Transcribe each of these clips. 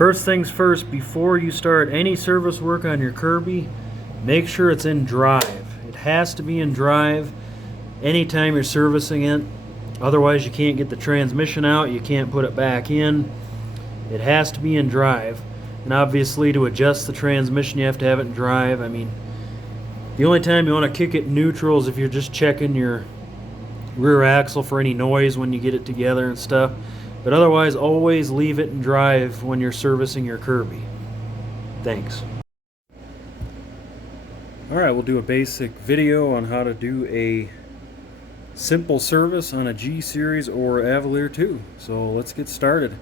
First things first, before you start any service work on your Kirby, make sure it's in drive. It has to be in drive anytime you're servicing it. Otherwise you can't get the transmission out, you can't put it back in. It has to be in drive. And obviously to adjust the transmission you have to have it in drive. I mean, the only time you want to kick it neutral is if you're just checking your rear axle for any noise when you get it together and stuff. But otherwise, always leave it in drive when you're servicing your Kirby. Thanks. Alright, we'll do a basic video on how to do a simple service on a G series or avalir 2. So let's get started.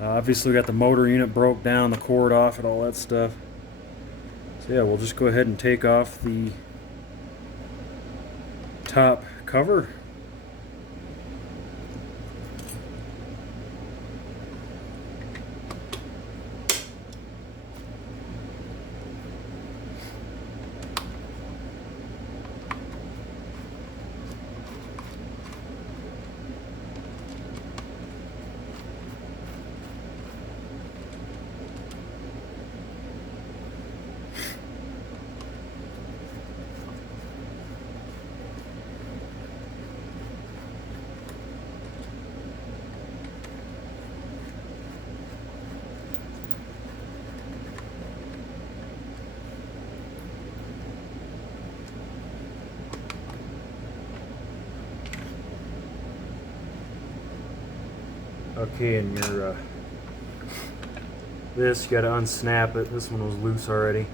Obviously we got the motor unit broke down, the cord off and all that stuff. So yeah, we'll just go ahead and take off the top cover. Okay, and your this, you got to unsnap it. This one was loose already.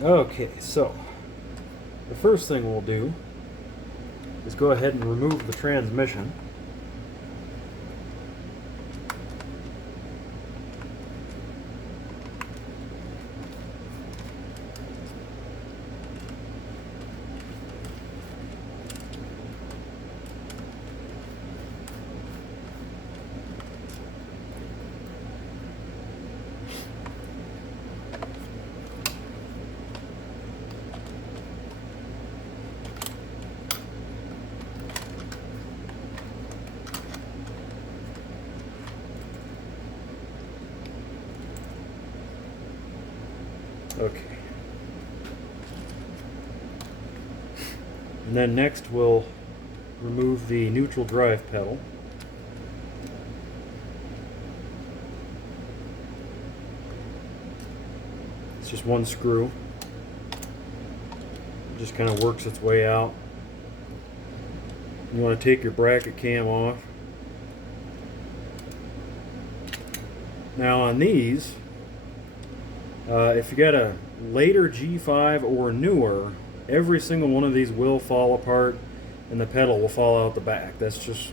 Okay, so the first thing we'll do is go ahead and remove the transmission. Okay. And then next we'll remove the neutral drive pedal. It's just one screw. It just kind of works its way out. You want to take your bracket cam off. Now on these, if you got a later G5 or newer, every single one of these will fall apart and the pedal will fall out the back. That's just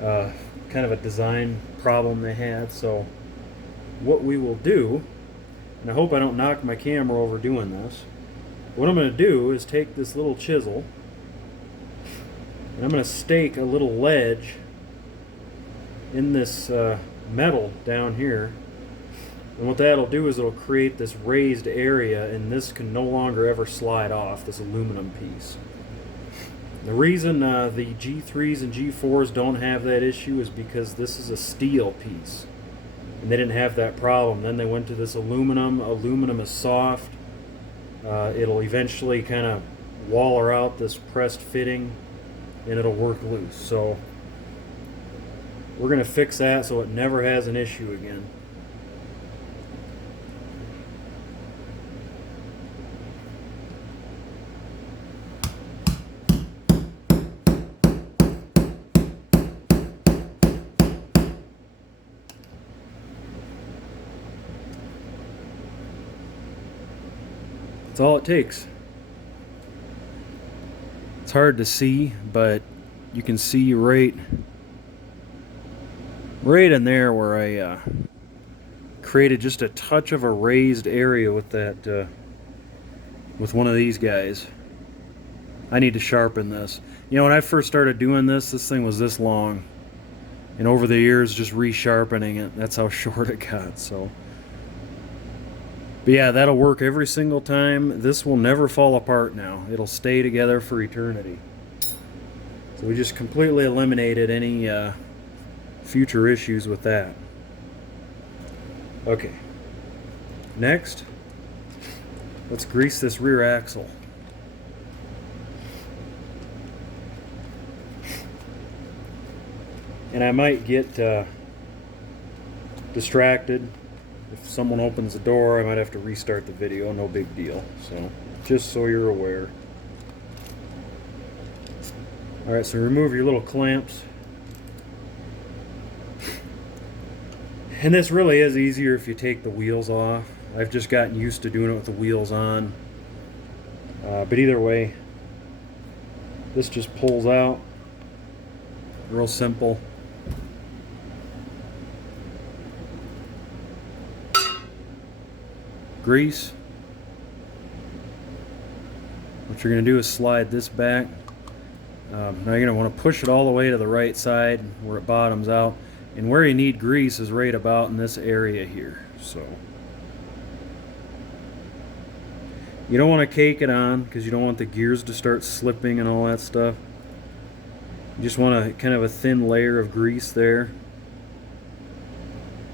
kind of a design problem they had. So what we will do, and I hope I don't knock my camera over doing this, what I'm going to do is take this little chisel and I'm going to stake a little ledge in this metal down here. And what that'll do is it'll create this raised area, and this can no longer ever slide off, this aluminum piece. The reason the G3s and G4s don't have that issue is because this is a steel piece. And they didn't have that problem. Then they went to this aluminum. Aluminum is soft. It'll eventually kind of waller out this pressed fitting, and it'll work loose. So we're going to fix that so it never has an issue again. That's all it takes. It's hard to see, but you can see right in there where I created just a touch of a raised area with that with one of these guys. I need to sharpen this. You know, when I first started doing this thing was this long, and over the years just resharpening it, that's how short it got. So But yeah, that'll work every single time. This will never fall apart now. It'll stay together for eternity. So we just completely eliminated any future issues with that. Okay. Next, let's grease this rear axle. And I might get distracted. If someone opens the door, I might have to restart the video. No big deal. So, just so you're aware. Alright, so remove your little clamps. And this really is easier if you take the wheels off. I've just gotten used to doing it with the wheels on. But either way, this just pulls out. Real simple. Grease. What you're going to do is slide this back. Now you're going to want to push it all the way to the right side where it bottoms out. And where you need grease is right about in this area here. So you don't want to cake it on because you don't want the gears to start slipping and all that stuff. You just want a kind of a thin layer of grease there.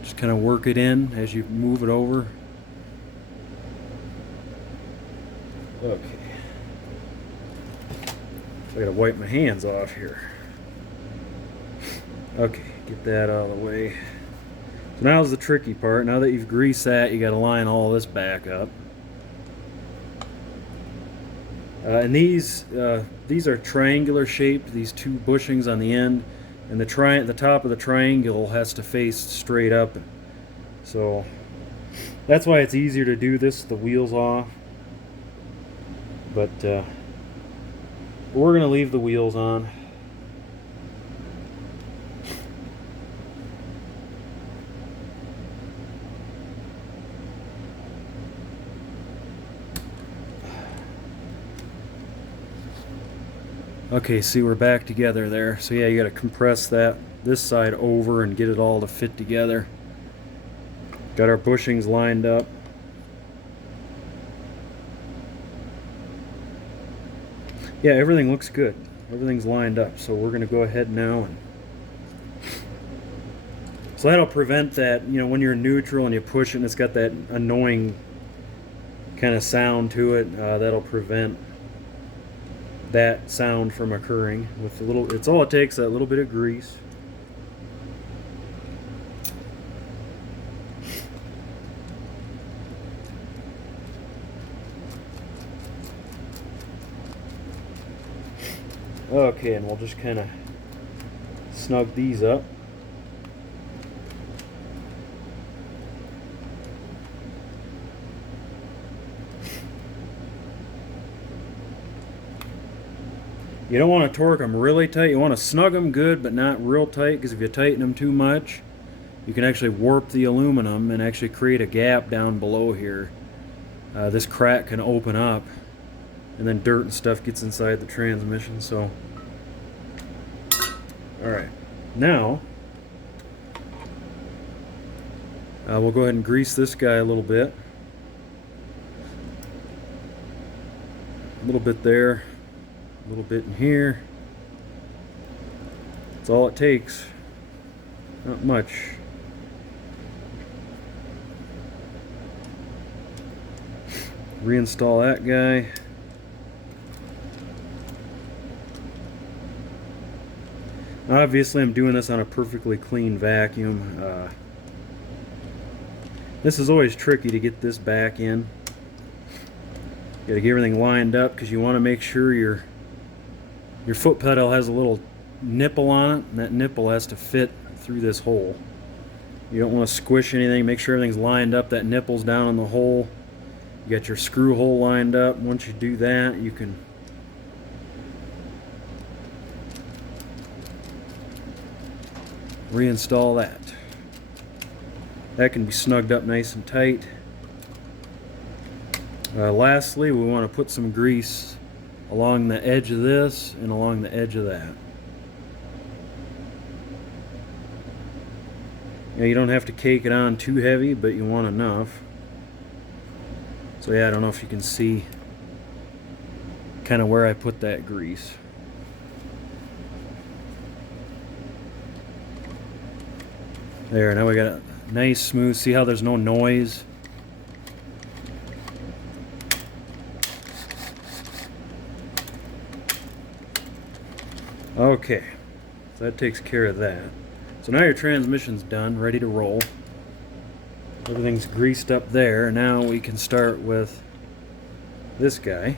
Just kind of work it in as you move it over. Okay. So I gotta wipe my hands off here. Okay, get that out of the way. So now's the tricky part. Now that you've greased that, you gotta line all this back up. And these are triangular shaped, these two bushings on the end, and the top of the triangle has to face straight up. So that's why it's easier to do this with the wheels off. But we're going to leave the wheels on. Okay, see, we're back together there. So yeah, you got to compress this side over and get it all to fit together. Got our bushings lined up. Yeah, everything looks good. Everything's lined up. So we're going to go ahead now and so that'll prevent that, you know, when you're neutral and you push it and it's got that annoying kind of sound to it, that'll prevent that sound from occurring with a little, it's all it takes, that little bit of grease. Okay, and we'll just kind of snug these up. You don't want to torque them really tight. You want to snug them good, but not real tight, because if you tighten them too much, you can actually warp the aluminum and actually create a gap down below here. This crack can open up, and then dirt and stuff gets inside the transmission. So, alright, now we'll go ahead and grease this guy a little bit. A little bit there. A little bit in here. That's all it takes. Not much. Reinstall that guy. Obviously I'm doing this on a perfectly clean vacuum. This is always tricky to get this back in. You gotta get everything lined up because you want to make sure your foot pedal has a little nipple on it, and that nipple has to fit through this hole. You don't want to squish anything. Make sure everything's lined up. That nipple's down in the hole. You got your screw hole lined up. Once you do that, you can reinstall that. That can be snugged up nice and tight. Lastly, we want to put some grease along the edge of this and along the edge of that. Now, you don't have to cake it on too heavy, but you want enough. So yeah, I don't know if you can see kind of where I put that grease. There, now we got a nice smooth, see how there's no noise? Okay, so that takes care of that. So now your transmission's done, ready to roll. Everything's greased up there. Now we can start with this guy.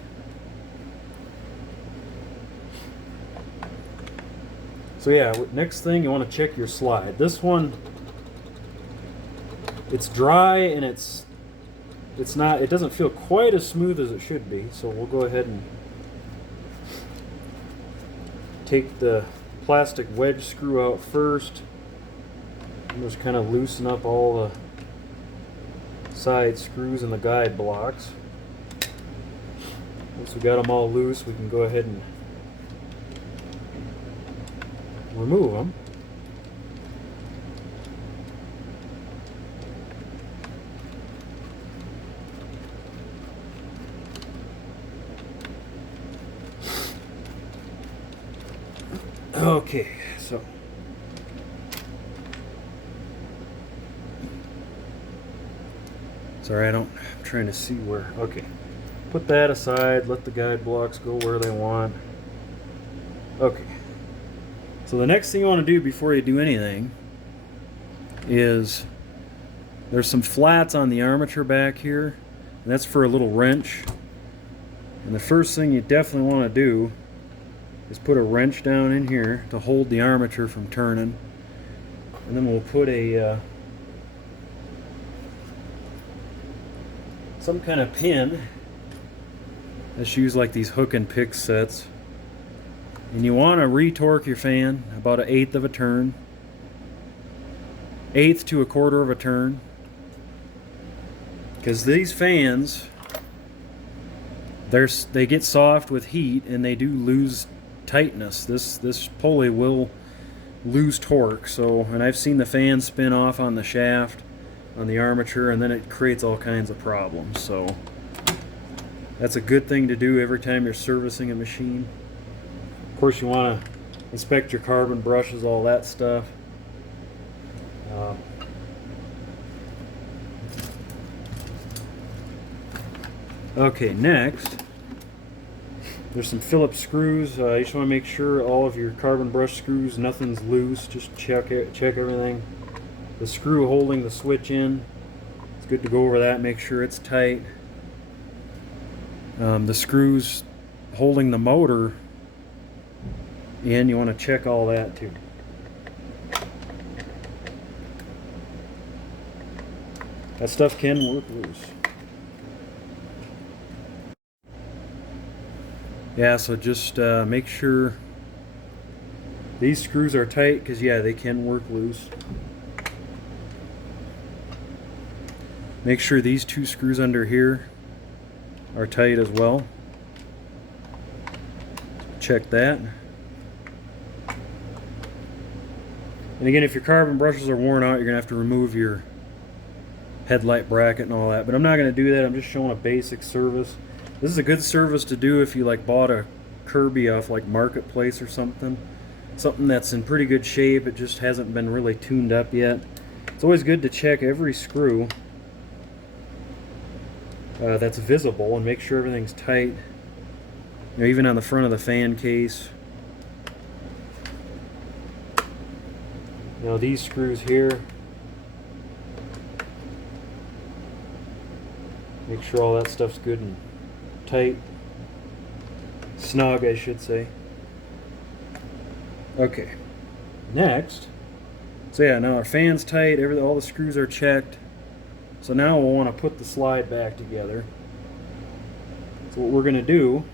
So yeah, next thing you want to check your slide. This one, it's dry and it doesn't feel quite as smooth as it should be. So we'll go ahead and take the plastic wedge screw out first. And just kind of loosen up all the side screws and the guide blocks. Once we got them all loose, we can go ahead and remove them. Okay, so sorry, I'm trying to see where. Okay, put that aside, let the guide blocks go where they want. Okay, so the next thing you want to do before you do anything is there's some flats on the armature back here, and that's for a little wrench. And the first thing you definitely want to do is put a wrench down in here to hold the armature from turning. And then we'll put a some kind of pin. Let's use like these hook and pick sets. And you want to retorque your fan about 1/8 of a turn. 1/8 to 1/4 of a turn. Because these fans, they get soft with heat and they do lose tightness. This pulley will lose torque. So, and I've seen the fan spin off on the shaft, on the armature, and then it creates all kinds of problems. So that's a good thing to do every time you're servicing a machine. Of course, you want to inspect your carbon brushes, all that stuff. Okay, next, there's some Phillips screws. You just want to make sure all of your carbon brush screws, nothing's loose. Just check everything. The screw holding the switch in, it's good to go over that, make sure it's tight. The screws holding the motor in, you want to check all that too. That stuff can work loose. Yeah, so just make sure these screws are tight, because yeah, they can work loose. Make sure these 2 screws under here are tight as well. Check that. And again, if your carbon brushes are worn out, you're going to have to remove your headlight bracket and all that. But I'm not going to do that. I'm just showing a basic service. This is a good service to do if you like bought a Kirby off like Marketplace or something. Something that's in pretty good shape. It just hasn't been really tuned up yet. It's always good to check every screw that's visible and make sure everything's tight. You know, even on the front of the fan case. You know, these screws here. Make sure all that stuff's good and tight. Snug, I should say. Okay. Next. So yeah, now our fan's tight, all the screws are checked. So now we'll want to put the slide back together. So what we're going to do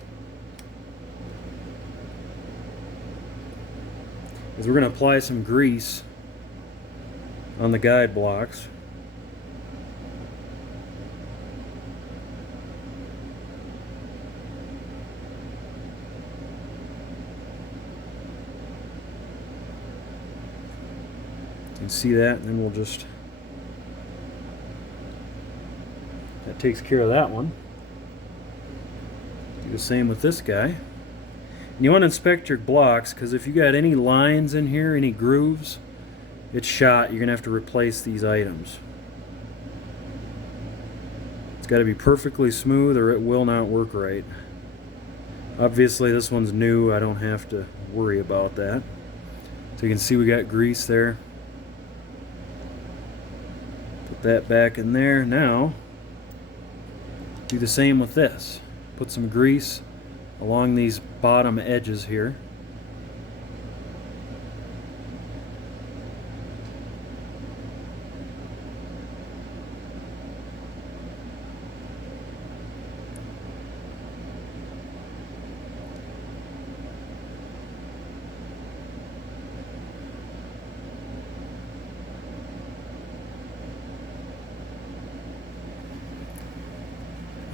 is we're going to apply some grease on the guide blocks. You can see that, and then we'll just takes care of that one. Do the same with this guy. And you want to inspect your blocks, because if you got any lines in here, any grooves, it's shot. You're going to have to replace these items. It's got to be perfectly smooth or it will not work right. Obviously this one's new, I don't have to worry about that. So you can see we got grease there. Put that back in there. Now do the same with this. Put some grease along these bottom edges here.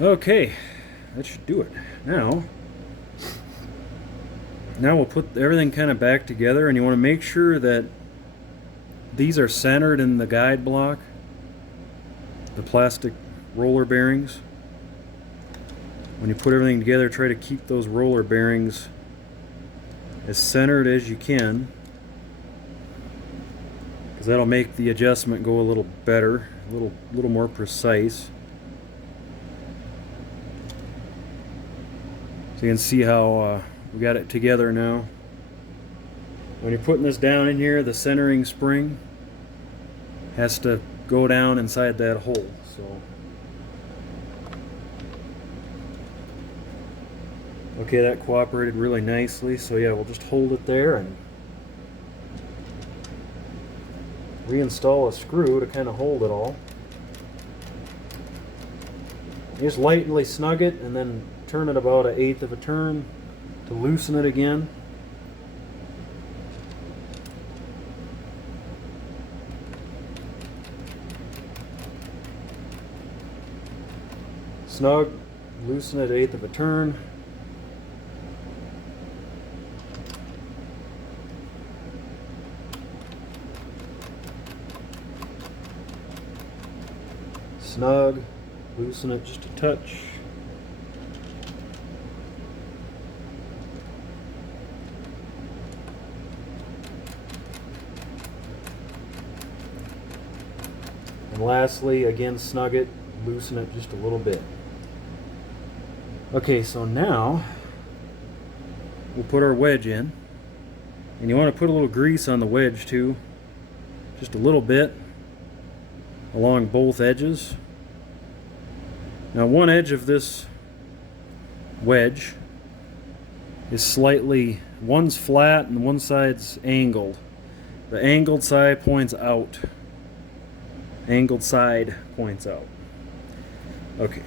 Okay, that should do it. Now we'll put everything kind of back together, and you want to make sure that these are centered in the guide block, the plastic roller bearings. When you put everything together, try to keep those roller bearings as centered as you can, because that'll make the adjustment go a little better, a little more precise. So you can see how we got it together now. When you're putting this down in here, the centering spring has to go down inside that hole. So, okay, that cooperated really nicely. So yeah, we'll just hold it there and reinstall a screw to kind of hold it all. You just lightly snug it and then turn it about 1/8 of a turn to loosen it again. Snug, loosen it 1/8 of a turn. Snug, loosen it just a touch. And lastly, again, snug it, loosen it just a little bit. Okay, so now we'll put our wedge in. And you want to put a little grease on the wedge too. Just a little bit along both edges. Now one edge of this wedge is slightly, one's flat and one side's angled. The angled side points out. Angled side points out. Okay.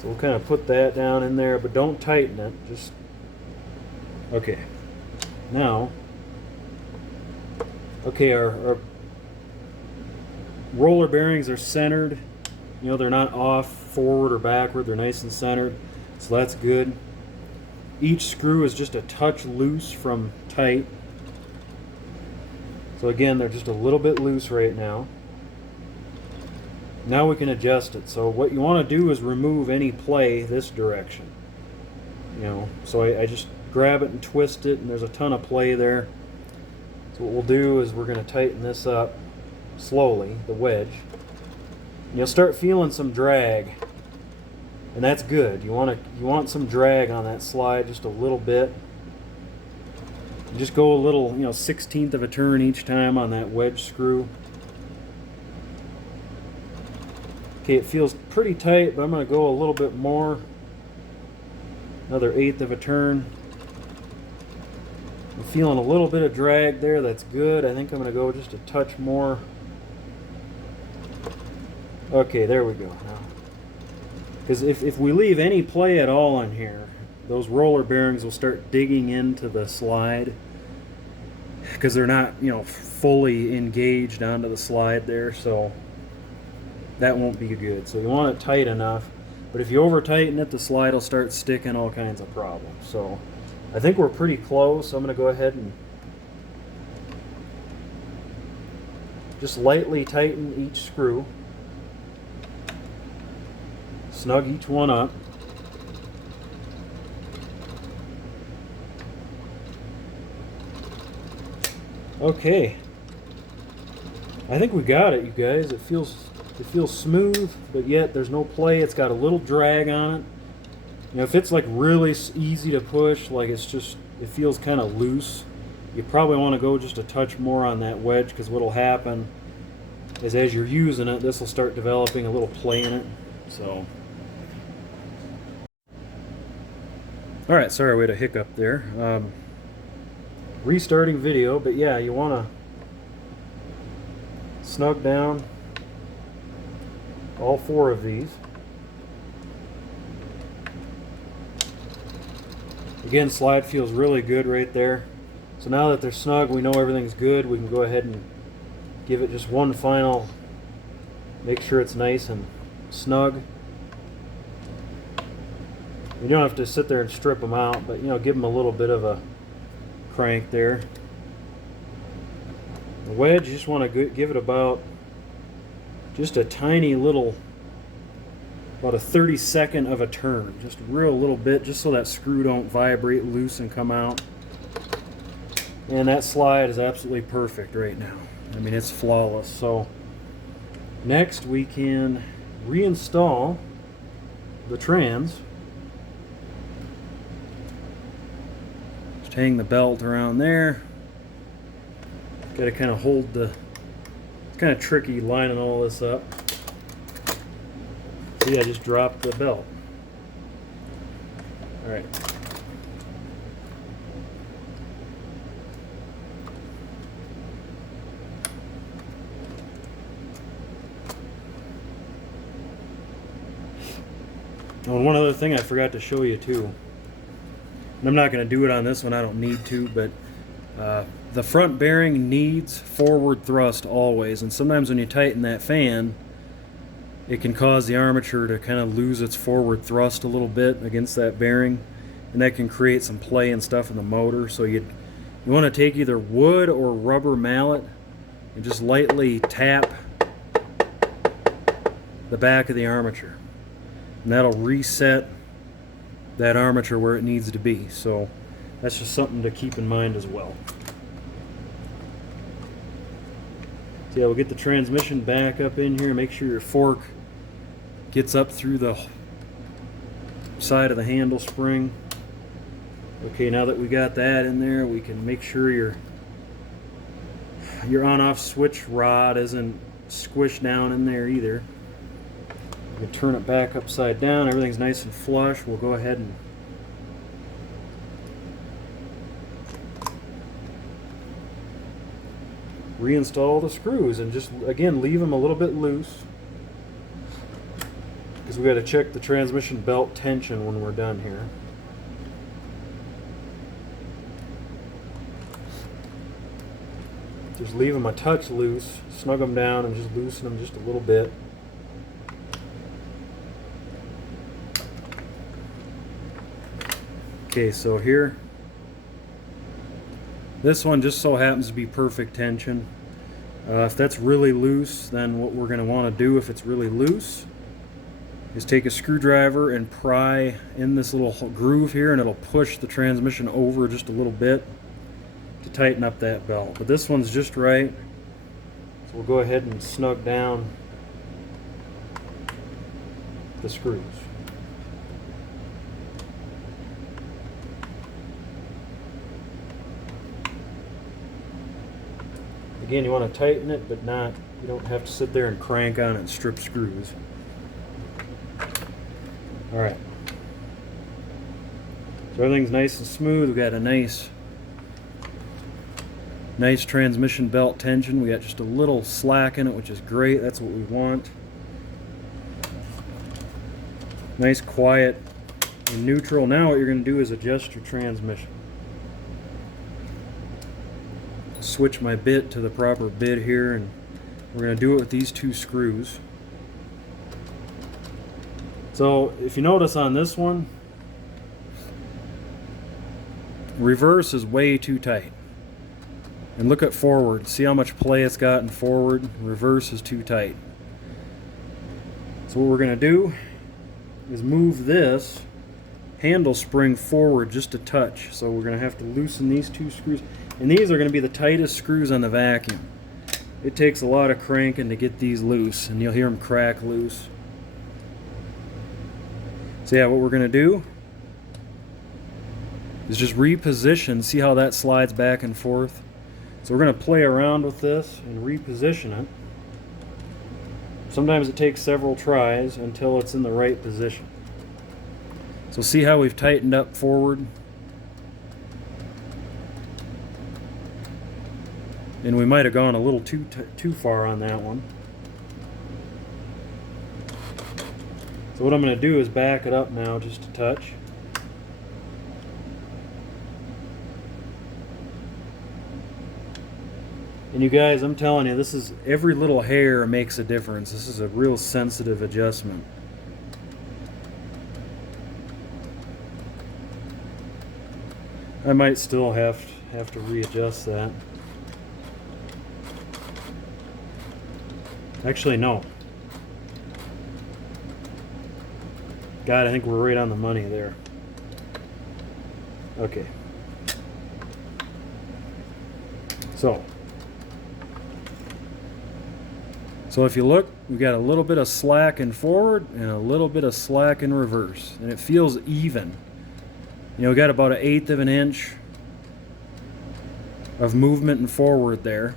So we'll kind of put that down in there, but don't tighten it. Just okay. Now, okay, our roller bearings are centered. You know, they're not off forward or backward. They're nice and centered, so that's good. Each screw is just a touch loose from tight. So again, they're just a little bit loose right now. Now we can adjust it. So what you want to do is remove any play this direction. You know, so I just grab it and twist it, and there's a ton of play there. So what we'll do is we're going to tighten this up slowly, the wedge. And you'll start feeling some drag. And that's good. You want some drag on that slide, just a little bit. You just go a little, 1/16 of a turn each time on that wedge screw. Okay, it feels pretty tight, but I'm going to go a little bit more. Another 1/8 of a turn. I'm feeling a little bit of drag there. That's good. I think I'm going to go just a touch more. Okay, there we go. Now, because if we leave any play at all on here, those roller bearings will start digging into the slide, because they're not, fully engaged onto the slide there, so that won't be good. So you want it tight enough, but if you over tighten it, the slide will start sticking, all kinds of problems. So I think we're pretty close. So I'm going to go ahead and Just lightly tighten each screw. Snug each one up. Okay. I think we got it, you guys. It feels smooth, but yet there's no play. It's got a little drag on it. You know, if it's like really easy to push, like it feels kind of loose, you probably want to go just a touch more on that wedge, because what'll happen is as you're using it, this will start developing a little play in it. So, all right, sorry we had a hiccup there. Restarting video, but yeah, you want to snug down all 4 of these. Again, slide feels really good right there. So now that they're snug, we know everything's good. We can go ahead and give it just one final, make sure it's nice and snug. You don't have to sit there and strip them out, but you know, give them a little bit of a crank there. The wedge, you just want to give it about just a tiny little, about a 32nd of a turn, just a real little bit, just so that screw don't vibrate loose and come out. And that slide is absolutely perfect right now. I mean, it's flawless. So next we can reinstall the trans. Just hang the belt around there. Got to kind of hold the, it's kind of tricky lining all this up. See, I just dropped the belt. All right. Oh, and one other thing I forgot to show you too, and I'm not going to do it on this one, I don't need to, but the front bearing needs forward thrust always, and sometimes when you tighten that fan, it can cause the armature to kind of lose its forward thrust a little bit against that bearing, and that can create some play and stuff in the motor. So you want to take either wood or rubber mallet and just lightly tap the back of the armature, and that'll reset that armature where it needs to be. So that's just something to keep in mind as well. So yeah, we'll get the transmission back up in here. Make sure your fork gets up through the side of the handle spring. Okay, now that we got that in there, we can make sure your on-off switch rod isn't squished down in there either. You can turn it back upside down. Everything's nice and flush. We'll go ahead and reinstall the screws, and just again leave them a little bit loose, because we got to check the transmission belt tension when we're done here. Just leave them a touch loose, snug them down, and just loosen them just a little bit. Okay, so here, this one just so happens to be perfect tension. If that's really loose, then what we're going to want to do, if it's really loose, is take a screwdriver and pry in this little groove here, and it'll push the transmission over just a little bit to tighten up that belt. But this one's just right, so we'll go ahead and snug down the screws. Again, you want to tighten it, but not, you don't have to sit there and crank on it and strip screws. All right. So everything's nice and smooth. We've got a nice transmission belt tension. We got just a little slack in it, which is great. That's what we want. Nice, quiet, and neutral. Now what you're going to do is adjust your transmission. Switch my bit to the proper bit here, and we're going to do it with these 2 screws. So if you notice on this one, reverse is way too tight, And look at forward. See how much play it's got in forward? Reverse is too tight. So what we're going to do is move this handle spring forward just a touch. So we're going to have to loosen these two screws. And these are going to be the tightest screws on the vacuum. It takes a lot of cranking to get these loose, and you'll hear them crack loose. So yeah, what we're going to do is just reposition. See how that slides back and forth? So we're going to play around with this and reposition it. Sometimes it takes several tries until it's in the right position. So see how we've tightened up forward? And we might have gone a little too far on that one. So what I'm going to do is back it up now just a touch. And you guys, I'm telling you, this is, every little hair makes a difference. This is a real sensitive adjustment. I might still have to readjust that. Actually, no. God, I think we're right on the money there. Okay. So if you look, we got a little bit of slack in forward and a little bit of slack in reverse, and it feels even. You know, we got about 1/8 of an inch of movement in forward there,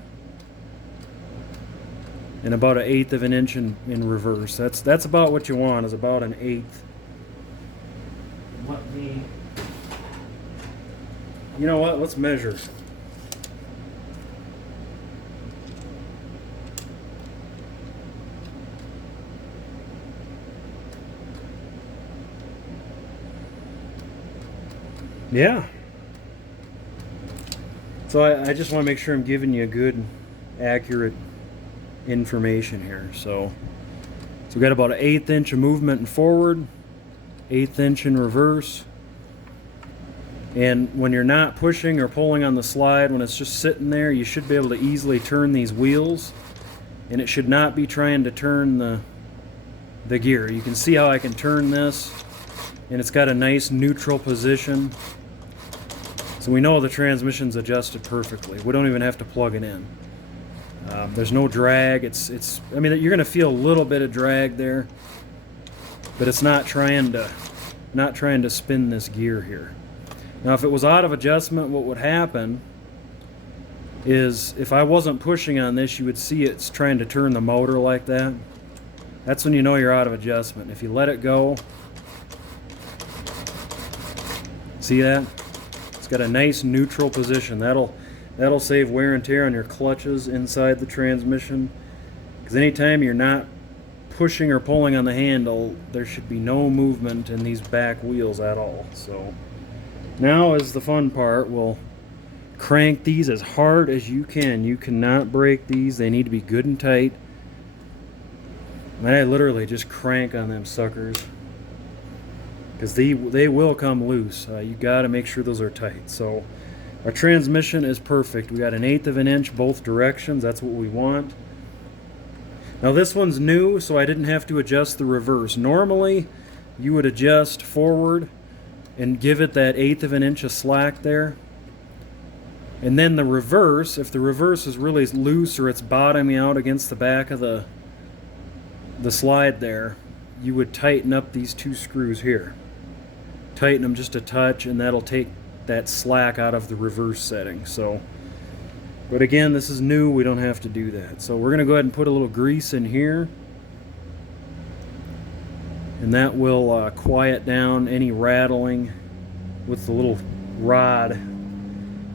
and about 1/8 of an inch in reverse. That's about what you want, is about 1/8. Let me, you know what? Let's measure. Yeah. So I just want to make sure I'm giving you good, accurate information here. So we got about 1/8 inch of movement in forward, 1/8 inch in reverse. And when you're not pushing or pulling on the slide, when it's just sitting there, you should be able to easily turn these wheels, and it should not be trying to turn the gear. You can see how I can turn this, and it's got a nice neutral position. So we know the transmission's adjusted perfectly. We don't even have to plug it in. There's no drag. I mean, you're going to feel a little bit of drag there, but it's not trying to spin this gear here. Now, if it was out of adjustment, what would happen is if I wasn't pushing on this, you would see it's trying to turn the motor like that. That's when you know you're out of adjustment. If you let it go, see that? It's got a nice neutral position. That'll save wear and tear on your clutches inside the transmission. Because anytime you're not pushing or pulling on the handle, there should be no movement in these back wheels at all. So now is the fun part. We'll crank these as hard as you can. You cannot break these. They need to be good and tight. And I literally just crank on them suckers, because they will come loose. You got to make sure those are tight. So our transmission is perfect. We got 1/8 of an inch both directions. That's what we want. Now this one's new, so I didn't have to adjust the reverse. Normally you would adjust forward and give it that 1/8 of an inch of slack there. And then the reverse, if the reverse is really loose or it's bottoming out against the back of the slide there, you would tighten up these two screws here. Tighten them just a touch, and that'll take that slack out of the reverse setting. So, but again, this is new, we don't have to do that. So we're going to go ahead and put a little grease in here, and that will quiet down any rattling with the little rod.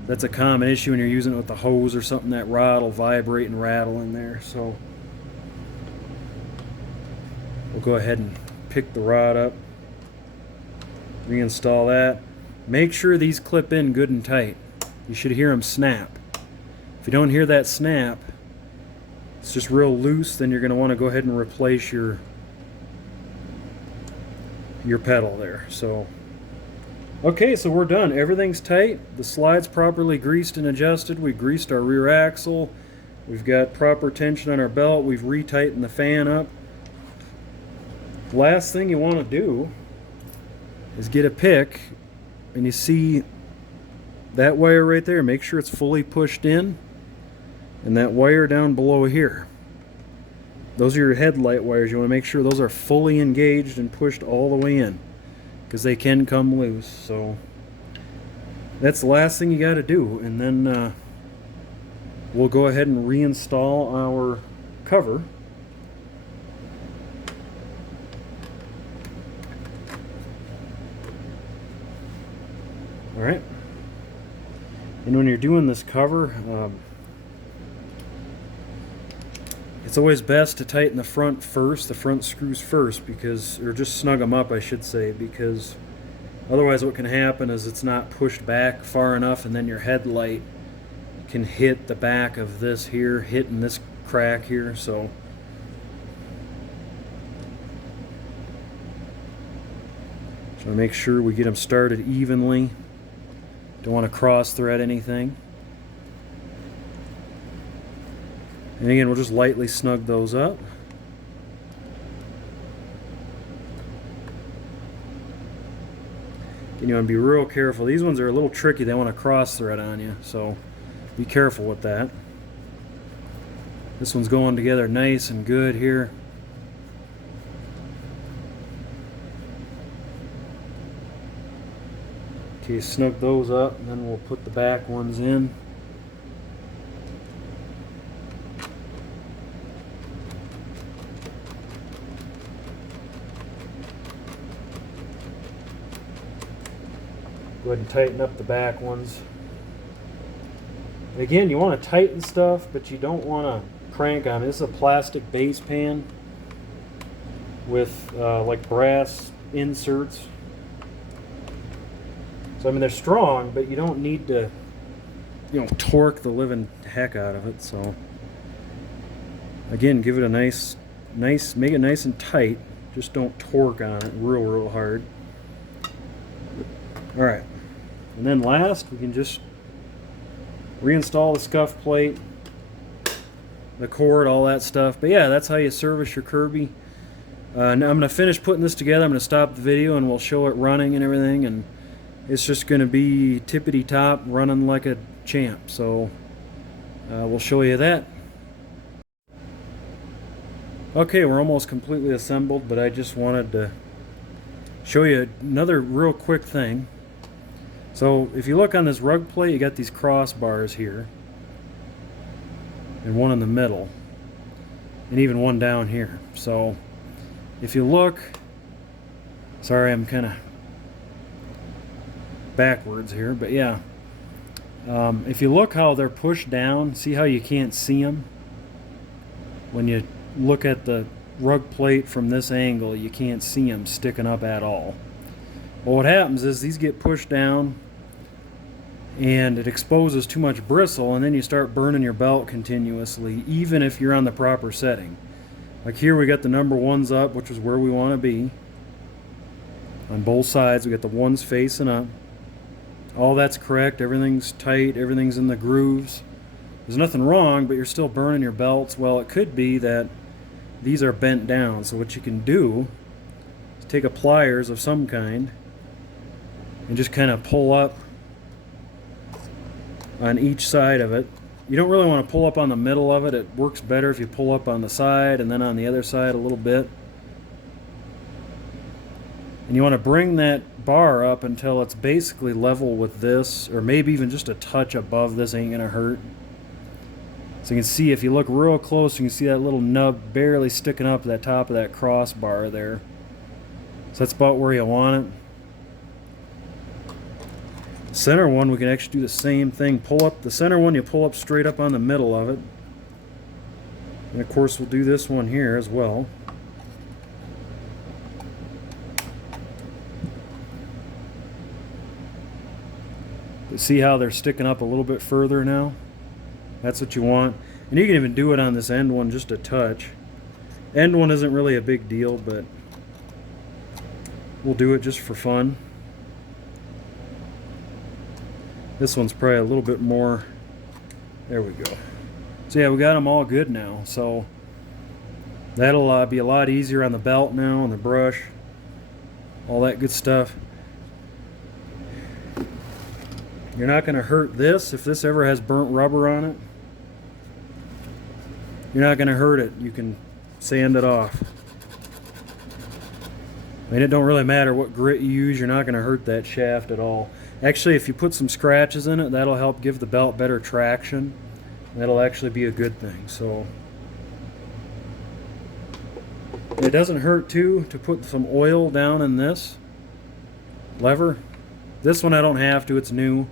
That's a common issue when you're using it with the hose or something. That rod will vibrate and rattle in there. So we'll go ahead and pick the rod up, reinstall that. Make sure these clip in good and tight. You should hear them snap. If you don't hear that snap, it's just real loose, then you're going to want to go ahead and replace your pedal there. So Okay, so we're done. Everything's tight. The slide's properly greased and adjusted. We greased our rear axle. We've got proper tension on our belt. We've retightened the fan up. Last thing you want to do is get a pick, and you see that wire right there. Make sure it's fully pushed in, and that wire down below here. Those are your headlight wires. You want to make sure those are fully engaged and pushed all the way in, because they can come loose. So that's the last thing you got to do, and then we'll go ahead and reinstall our cover. All right, and when you're doing this cover, it's always best to tighten the front first, the front screws first, because, or just snug them up, I should say, because otherwise what can happen is it's not pushed back far enough, and then your headlight can hit the back of this here, hitting this crack here. So just want to make sure we get them started evenly. Don't want to cross thread anything. And again, we'll just lightly snug those up. And you want to be real careful. These ones are a little tricky. They want to cross thread on you, so be careful with that. This one's going together nice and good here. Okay, snug those up, and then we'll put the back ones in. Go ahead and tighten up the back ones. And again, you want to tighten stuff, but you don't want to crank on it. This is a plastic base pan with like brass inserts. So I mean, they're strong, but you don't need to, torque the living heck out of it. So again, give it a nice, make it nice and tight. Just don't torque on it real hard. All right, and then last, we can just reinstall the scuff plate, the cord, all that stuff. But yeah, that's how you service your Kirby. Now I'm going to finish putting this together. I'm going to stop the video and we'll show it running and everything, and it's just going to be tippity top, running like a champ. So we'll show you that. Okay, we're almost completely assembled, but I just wanted to show you another real quick thing. So if you look on this rug plate, you got these crossbars here, and one in the middle, and even one down here. So if you look, sorry, I'm kind of backwards here, but yeah, if you look how they're pushed down, see how you can't see them? When you look at the rug plate from this angle, you can't see them sticking up at all. Well, what happens is these get pushed down and it exposes too much bristle, and then you start burning your belt continuously, even if you're on the proper setting. Like here we got the number ones up, which is where we want to be. On both sides we got the ones facing up. All that's correct, everything's tight, everything's in the grooves. There's nothing wrong, but you're still burning your belts. Well, it could be that these are bent down. So what you can do is take a pliers of some kind and just kind of pull up on each side of it. You don't really want to pull up on the middle of it. It works better if you pull up on the side and then on the other side a little bit. And you want to bring that bar up until it's basically level with this, or maybe even just a touch above this. Ain't gonna hurt. So you can see, if you look real close, you can see that little nub barely sticking up to that top of that crossbar there. So that's about where you want it. Center one, we can actually do the same thing. Pull up the center one, you pull up straight up on the middle of it. And of course we'll do this one here as well. But see how they're sticking up a little bit further now? That's what you want. And you can even do it on this end one just a touch. End one isn't really a big deal, but we'll do it just for fun. This one's probably a little bit more. There we go. So yeah, we got them all good now. So that'll be a lot easier on the belt now, on the brush, all that good stuff. You're not going to hurt this if this ever has burnt rubber on it. You're not going to hurt it. You can sand it off. I mean, it don't really matter what grit you use. You're not going to hurt that shaft at all. Actually, if you put some scratches in it, that'll help give the belt better traction. That'll actually be a good thing. So it doesn't hurt too to put some oil down in this lever. This one I don't have to, it's new,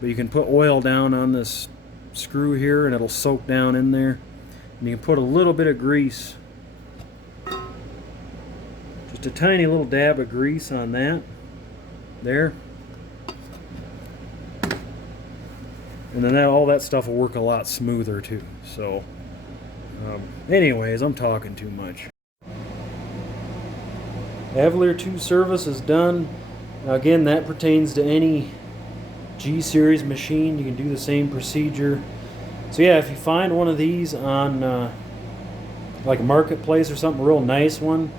but you can put oil down on this screw here and it'll soak down in there. And you can put a little bit of grease, just a tiny little dab of grease on that there, and then all that stuff will work a lot smoother too. So anyways, I'm talking too much. Avalir 2 service is done. Now again, that pertains to any G series machine. You can do the same procedure. So yeah, if you find one of these on like a marketplace or something, a real nice one,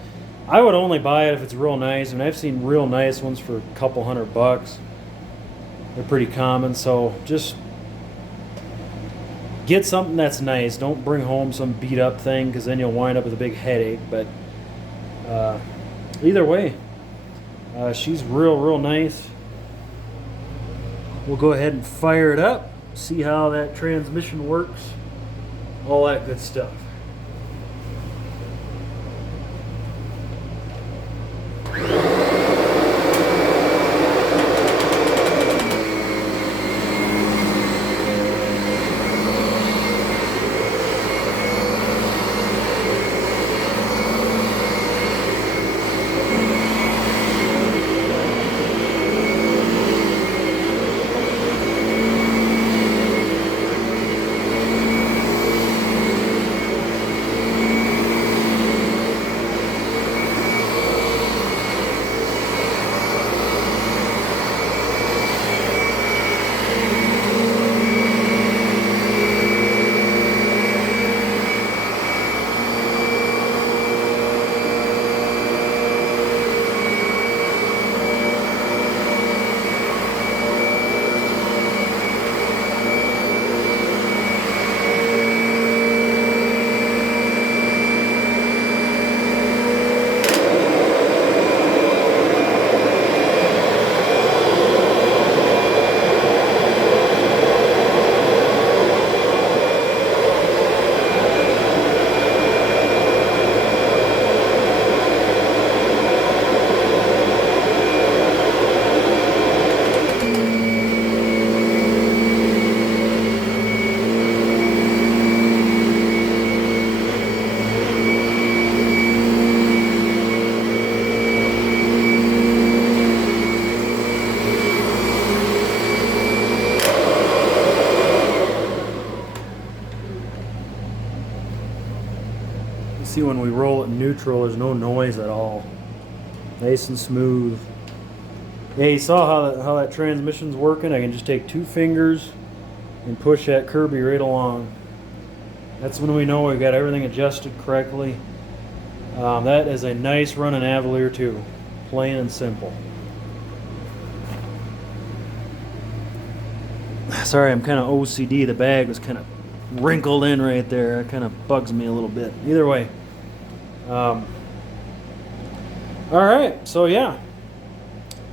I would only buy it if it's real nice. And I've seen real nice ones for a couple $100. They're pretty common. So just get something that's nice. Don't bring home some beat up thing, because then you'll wind up with a big headache. But either way, she's real nice. We'll go ahead and fire it up, see how that transmission works, all that good stuff. See, when we roll it in neutral, there's no noise at all. Nice and smooth. Yeah, you saw how that transmission's working. I can just take 2 fingers and push that Kirby right along. That's when we know we've got everything adjusted correctly. That is a nice running Avalir 2. Plain and simple. Sorry, I'm kind of OCD. The bag was kind of wrinkled in right there. It kind of bugs me a little bit. Either way. Alright, so yeah.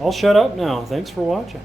I'll shut up now. Thanks for watching.